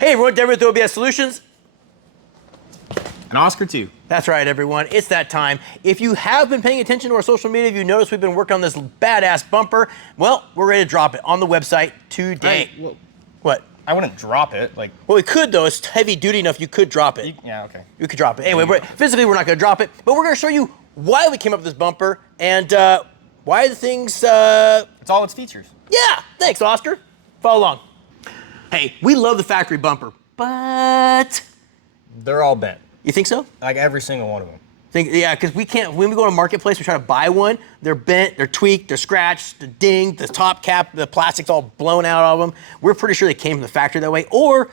Hey everyone, Denver with OBS Solutions. And Oscar too. That's right, everyone. It's that time. If you have been paying attention to our social media, you notice we've been working on this badass bumper. Well, we're ready to drop it on the website today. What? I wouldn't drop it. Like. Well, we could though. It's heavy duty enough. You could drop it. Yeah. Okay. You could drop it. Anyway, physically we're not going to drop it, but we're going to show you why we came up with this bumper and why the things. It's all its features. Yeah. Thanks, Oscar. Follow along. Hey, we love the factory bumper, but They're all bent. you think so? Like every single one of them. Yeah, because we can't, when we go to a marketplace, we try to buy one, they're bent, they're tweaked, they're scratched, they're dinged, the top cap, the plastic's all blown out of them. We're pretty sure they came from the factory that way, or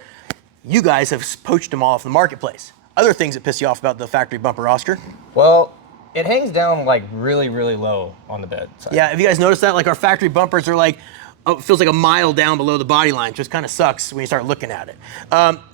you guys have poached them all off the marketplace. Other things that piss you off about the factory bumper, Oscar? Well, it hangs down like really, really low on the bed side. Yeah, have you guys noticed that? Like our factory bumpers are like, it feels like a mile down below the body line, just kind of sucks when you start looking at it.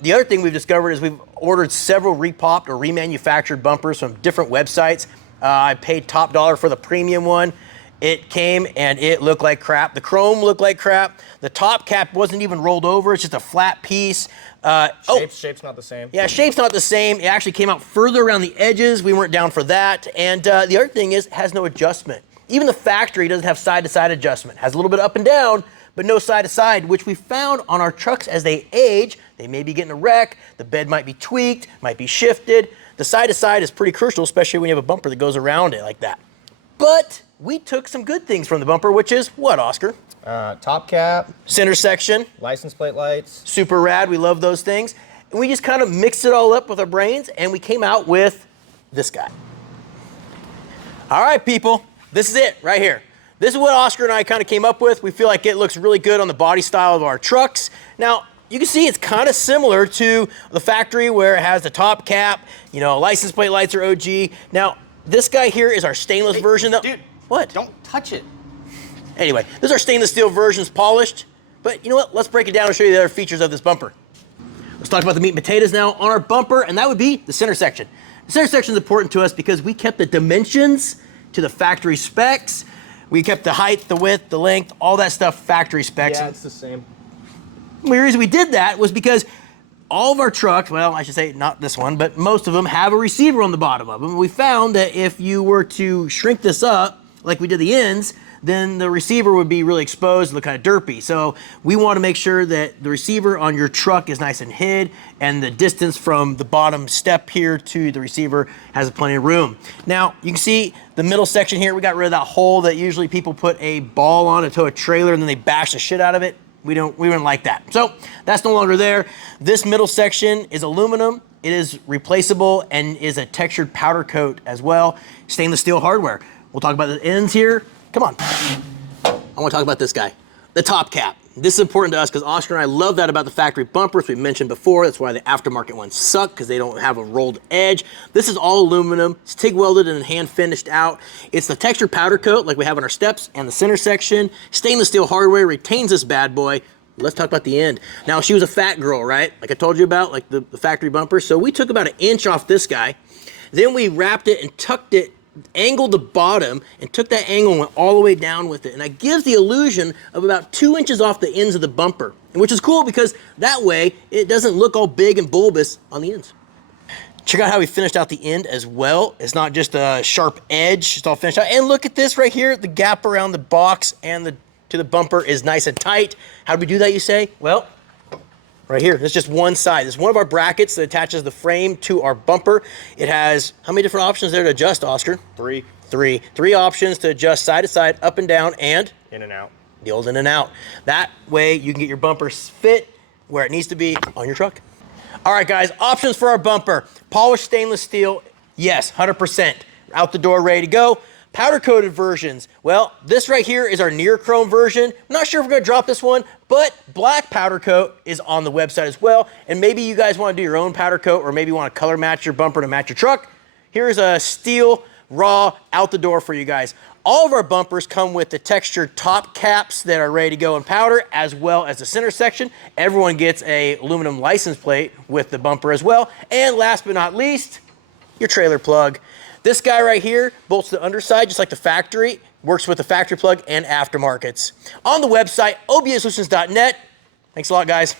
The other thing we've discovered is we've ordered several repopped or remanufactured bumpers from different websites. I paid top dollar for the premium one. It came and it looked like crap. The chrome looked like crap. The top cap wasn't even rolled over. It's just a flat piece. Shape's not the same. Yeah, shape's not the same. It actually came out further around the edges. We weren't down for that. And the other thing is, it has no adjustment. Even the factory doesn't have side-to-side adjustment. Has a little bit up and down, but no side-to-side, which we found on our trucks as they age. They may be getting a wreck, the bed might be tweaked, might be shifted. The side-to-side is pretty crucial, especially when you have a bumper that goes around it like that. But we took some good things from the bumper, which is what, Oscar? Top cap. Center section. License plate lights. Super rad, we love those things. And we just kind of mixed it all up with our brains, and we came out with this guy. All right, people. This is it right here. This is what Oscar and I kind of came up with. We feel like it looks really good on the body style of our trucks. Now, you can see it's kind of similar to the factory where it has the top cap, you know, license plate lights are OG. Now, this guy here is our stainless version. Dude, what? Don't touch it. Anyway, this is our stainless steel version's polished. But you know what? Let's break it down and show you the other features of this bumper. Let's talk about the meat and potatoes now on our bumper, and that would be the center section. The center section is important to us because we kept the dimensions to the factory specs. We kept the height, the width, the length, all that stuff factory specs. Yeah, it's the same. The reason we did that was because all of our trucks, well, I should say not this one, but most of them have a receiver on the bottom of them. We found that if you were to shrink this up, like we did the ends, then the receiver would be really exposed and look kind of derpy. So we want to make sure that the receiver on your truck is nice and hid, and the distance from the bottom step here to the receiver has plenty of room. Now, you can see the middle section here, we got rid of that hole that usually people put a ball on to tow a trailer and then they bash the shit out of it. We wouldn't like that. So that's no longer there. This middle section is aluminum. It is replaceable and is a textured powder coat as well. Stainless steel hardware. We'll talk about the ends here. Come on. I want to talk about this guy, the top cap. This is important to us because Oscar and I love that about the factory bumpers we mentioned before. That's why the aftermarket ones suck, because they don't have a rolled edge. This is all aluminum. It's TIG welded and hand finished out. It's the textured powder coat like we have on our steps and the center section. Stainless steel hardware retains this bad boy. Let's talk about the end. Now, she was a fat girl, right? Like I told you about, like the factory bumper. So we took about 1 inch off this guy. Then we wrapped it and tucked it, angled the bottom, and took that angle and went all the way down with it. And that gives the illusion of about 2 inches off the ends of the bumper, which is cool because that way it doesn't look all big and bulbous on the ends. Check out how we finished out the end as well. It's not just a sharp edge, it's all finished out. And look at this right here, the gap around the box and to the bumper is nice and tight. How do we do that, you say? Well, right here, that's just one side. This is one of our brackets that attaches the frame to our bumper. It has, how many different options there to adjust, Oscar? Three. Three options to adjust side to side, up and down, and In and out. the old in and out. That way you can get your bumper fit where it needs to be on your truck. All right, guys, options for our bumper. Polished stainless steel, yes, 100%. Out the door, ready to go. Powder coated versions. Well, this right here is our near chrome version. I'm not sure if we're gonna drop this one, but black powder coat is on the website as well. And maybe you guys wanna do your own powder coat, or maybe you wanna color match your bumper to match your truck. Here's a steel raw out the door for you guys. All of our bumpers come with the textured top caps that are ready to go in powder, as well as the center section. Everyone gets a aluminum license plate with the bumper as well. And last but not least, your trailer plug. This guy right here bolts the underside just like the factory, works with the factory plug and aftermarkets. On the website, obsolutions.net. Thanks a lot, guys.